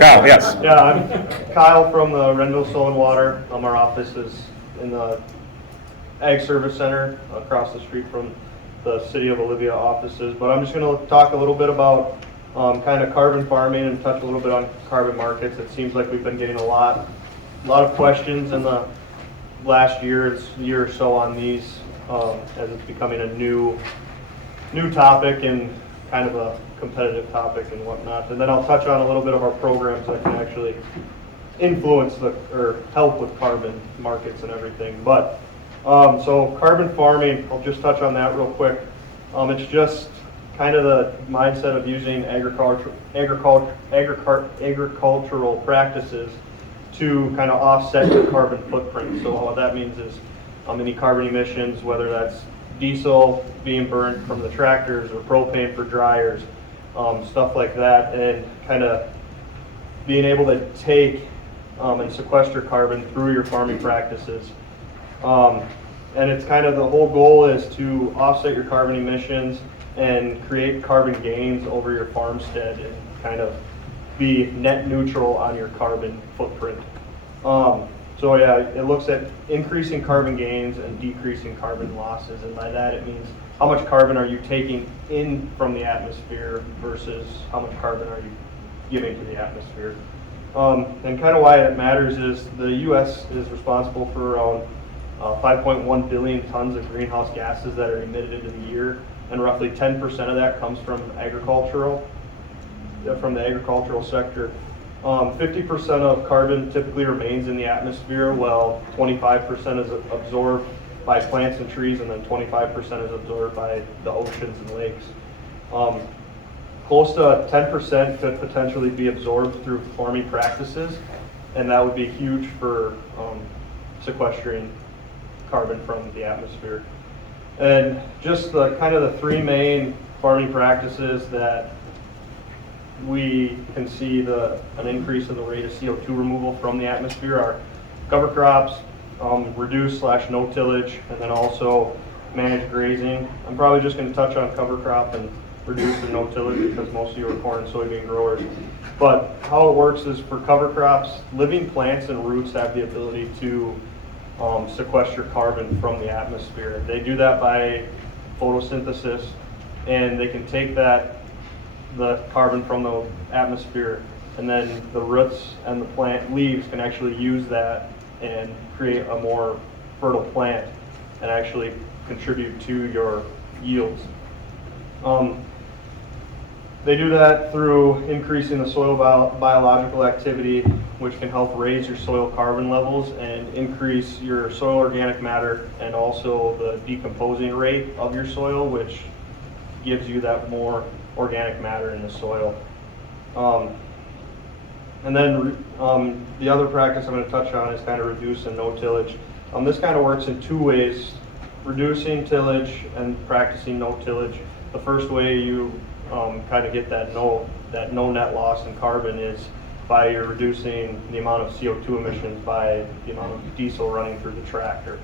Kyle, yes. Yeah, I'm Kyle from the Renville Soil and Water. Our office is in the Ag Service Center across the street from the City of Olivia offices. But I'm just going to talk a little bit about kind of carbon farming and touch a little bit on carbon markets. It seems like we've been getting a lot of questions in the last year or so on these as it's becoming a new topic and kind of a competitive topic and whatnot. And then I'll touch on a little bit of our programs that can actually influence or help with carbon markets and everything. But so carbon farming, I'll just touch on that real quick. It's just kind of the mindset of using agricultural practices to kind of offset your carbon footprint. So what that means is any carbon emissions, whether that's diesel being burned from the tractors or propane for dryers, stuff like that, and kind of being able to take and sequester carbon through your farming practices. And it's kind of the whole goal is to offset your carbon emissions and create carbon gains over your farmstead and kind of be net neutral on your carbon footprint. So yeah, it looks at increasing carbon gains and decreasing carbon losses, and by that it means how much carbon are you taking in from the atmosphere versus how much carbon are you giving to the atmosphere. And kind of why it matters is the U.S. is responsible for around 5.1 billion tons of greenhouse gases that are emitted into the year, and roughly 10% of that comes from the agricultural sector. 50% of carbon typically remains in the atmosphere, while 25% is absorbed by plants and trees, and then 25% is absorbed by the oceans and lakes. Close to 10% could potentially be absorbed through farming practices, and that would be huge for sequestering carbon from the atmosphere. And just the kind of the three main farming practices that we can see an increase in the rate of CO2 removal from the atmosphere are cover crops, reduce/no tillage, and then also managed grazing. I'm probably just going to touch on cover crop and reduce and no tillage because most of you are corn and soybean growers. But how it works is for cover crops, living plants and roots have the ability to sequester carbon from the atmosphere. They do that by photosynthesis, and they can take the carbon from the atmosphere, and then the roots and the plant leaves can actually use that and create a more fertile plant and actually contribute to your yields. They do that through increasing the soil biological activity, which can help raise your soil carbon levels and increase your soil organic matter and also the decomposing rate of your soil, which gives you that more organic matter in the soil. And then the other practice I'm going to touch on is kind of reduce and no tillage. This kind of works in two ways: reducing tillage and practicing no tillage. The first way you kind of get that no net loss in carbon is by reducing the amount of CO2 emissions by the amount of diesel running through the tractor.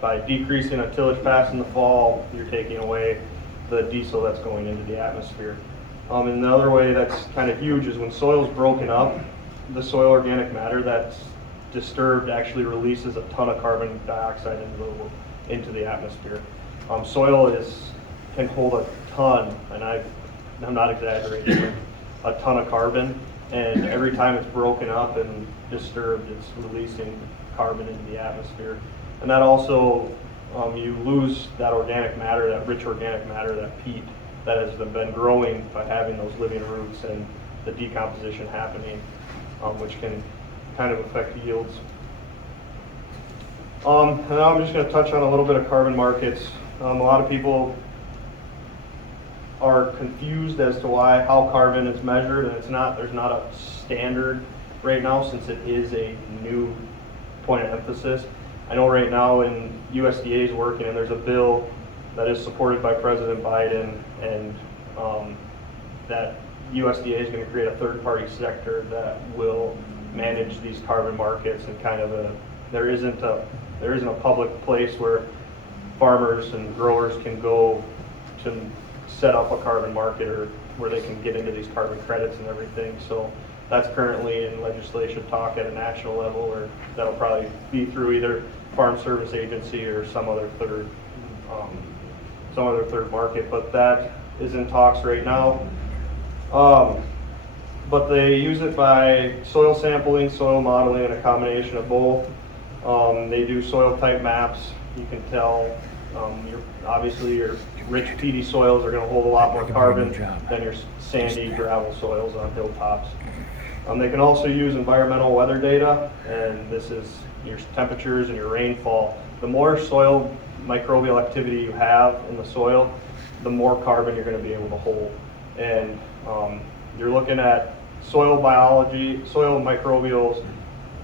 By decreasing a tillage pass in the fall, you're taking away the diesel that's going into the atmosphere. And the other way that's kind of huge is when soil is broken up, the soil organic matter that's disturbed actually releases a ton of carbon dioxide into the atmosphere. Soil can hold a ton, and I'm not exaggerating, a ton of carbon, and every time it's broken up and disturbed, it's releasing carbon into the atmosphere. And that also, you lose that organic matter, that rich organic matter, that peat that has been growing by having those living roots and the decomposition happening, which can kind of affect yields. And now I'm just going to touch on a little bit of carbon markets. A lot of people are confused as to how carbon is measured, and there's not a standard right now since it is a new point of emphasis. I know right now in USDA is working, and there's a bill that is supported by President Biden, and that USDA is going to create a third-party sector that will manage these carbon markets, and kind of there isn't a public place where farmers and growers can go to set up a carbon market or where they can get into these carbon credits and everything. So that's currently in legislation talk at a national level, or that'll probably be through either Farm Service Agency or some other third market, but that is in talks right now. But they use it by soil sampling, soil modeling, and a combination of both. They do soil type maps. You can tell obviously your rich peaty soils are going to hold a lot more carbon than your sandy gravel soils on hilltops. They can also use environmental weather data, and this is your temperatures and your rainfall. The more soil microbial activity you have in the soil, the more carbon you're going to be able to hold. And you're looking at soil biology, soil microbials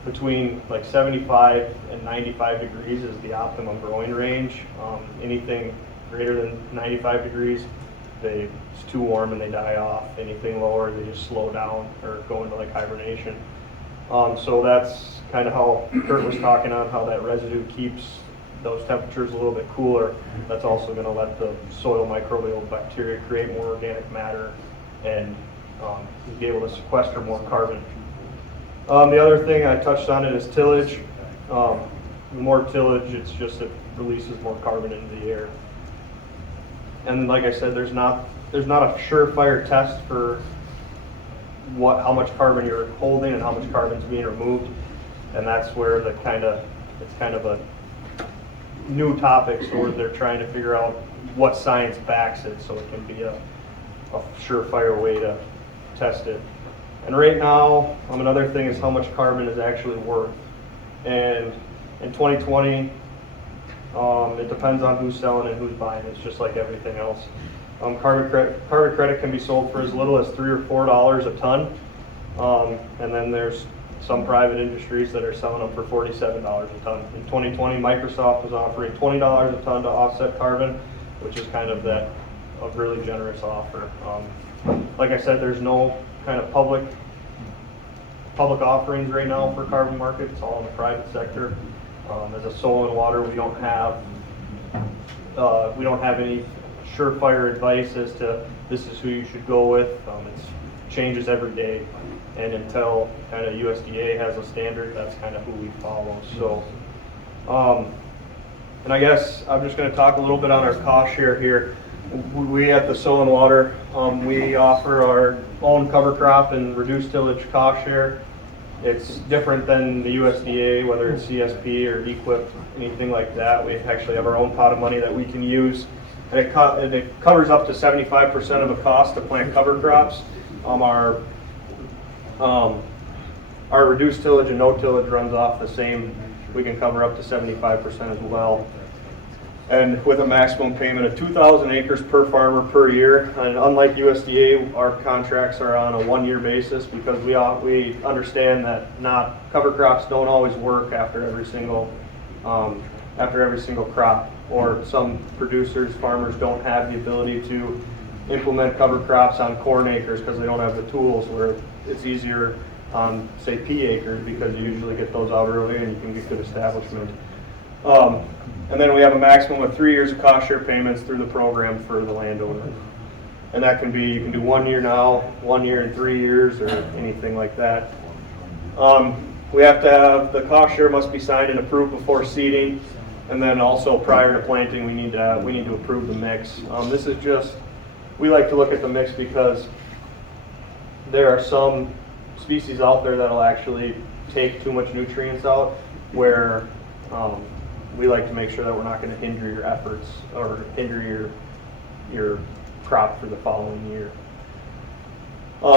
between like 75 and 95 degrees is the optimum growing range. Anything greater than 95 degrees, it's too warm and they die off. Anything lower, they just slow down or go into like hibernation. So that's kind of how Kurt was talking on, how that residue keeps those temperatures a little bit cooler. That's also going to let the soil microbial bacteria create more organic matter and be able to sequester more carbon. The other thing I touched on it is tillage. The more tillage, it's just it releases more carbon into the air. And like I said, there's not a surefire test for how much carbon you're holding and how much carbon is being removed. And that's where it's kind of a new topic, so they're trying to figure out what science backs it, so it can be a surefire way to test it. And right now, another thing is how much carbon is actually worth. And in 2020, it depends on who's selling and who's buying. It's just like everything else. Carbon credit can be sold for as little as $3 or $4 a ton. And then there's some private industries that are selling them for $47 a ton. In 2020, Microsoft was offering $20 a ton to offset carbon, which is kind of a really generous offer. Like I said, there's no kind of public offerings right now for carbon market. It's all in the private sector. As a soil and water, we don't have any surefire advice as to this is who you should go with. It changes every day, and until kind of USDA has a standard, that's kind of who we follow. So, and I guess I'm just going to talk a little bit on our cost share here. We at the Soil and Water, we offer our own cover crop and reduced tillage cost share. It's different than the USDA, whether it's CSP or EQIP, anything like that. We actually have our own pot of money that we can use, and it covers up to 75% of the cost to plant cover crops. Our reduced tillage and no tillage runs off the same. We can cover up to 75% as well. And with a maximum payment of 2,000 acres per farmer per year. And unlike USDA, our contracts are on a one-year basis because we understand that cover crops don't always work after every single crop. Or some farmers don't have the ability to implement cover crops on corn acres because they don't have the tools, where it's easier on, say, pea acres because you usually get those out early and you can get good establishment. And then we have a maximum of 3 years of cost share payments through the program for the landowner. And that can be, you can do 1 year now, 1 year and 3 years, or anything like that. We have to have, the cost share must be signed and approved before seeding. And then also prior to planting, we need to approve the mix. This is just, we like to look at the mix because there are some species out there that'll actually take too much nutrients out, where we like to make sure that we're not going to hinder your efforts or hinder your crop for the following year.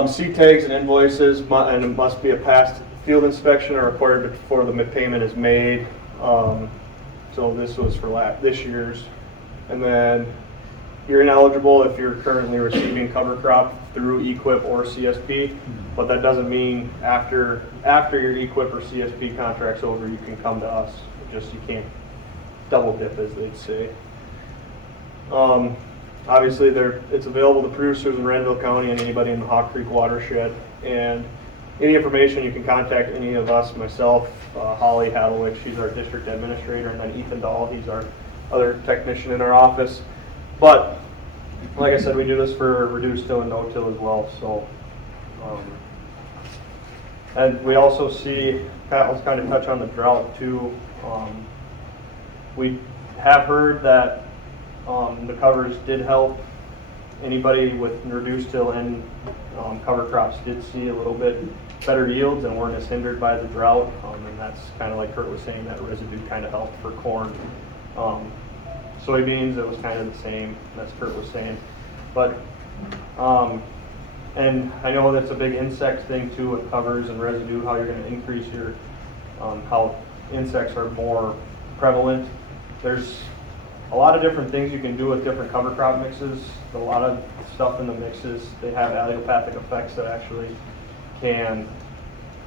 Seed tags and invoices, and it must be a past field inspection are required before the payment is made. So this was for this year's. And then you're ineligible if you're currently receiving cover crop through EQIP or CSP, but that doesn't mean after your EQIP or CSP contract's over, you can come to us. Just you can't double dip, as they'd say. Obviously, it's available to producers in Renville County and anybody in the Hawk Creek watershed. And any information, you can contact any of us, myself, Holly Hadlewich, she's our district administrator, and then Ethan Dahl, he's our other technician in our office. But like I said, we do this for reduced till and no-till as well, so. And we also see, let's kind of touch on the drought too. We have heard that the covers did help. Anybody with reduced till and cover crops did see a little bit better yields and weren't as hindered by the drought. And that's kind of like Kurt was saying, that residue kind of helped for corn. Soybeans, it was kind of the same, as Kurt was saying. But, and I know that's a big insect thing too with covers and residue, how you're going to increase your, how insects are more prevalent. There's a lot of different things you can do with different cover crop mixes. A lot of stuff in the mixes, they have allelopathic effects that actually can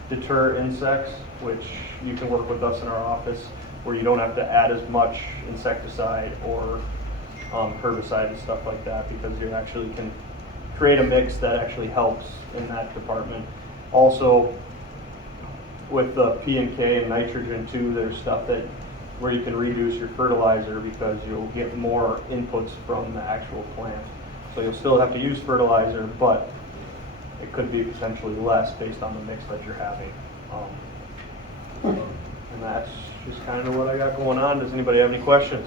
deter insects, which you can work with us in our office, where you don't have to add as much insecticide or herbicide and stuff like that, because you actually can create a mix that actually helps in that department. Also, with the P and K and nitrogen too, there's stuff that where you can reduce your fertilizer because you'll get more inputs from the actual plant. So you'll still have to use fertilizer, but it could be potentially less based on the mix that you're having. And that's just kind of what I got going on. Does anybody have any questions?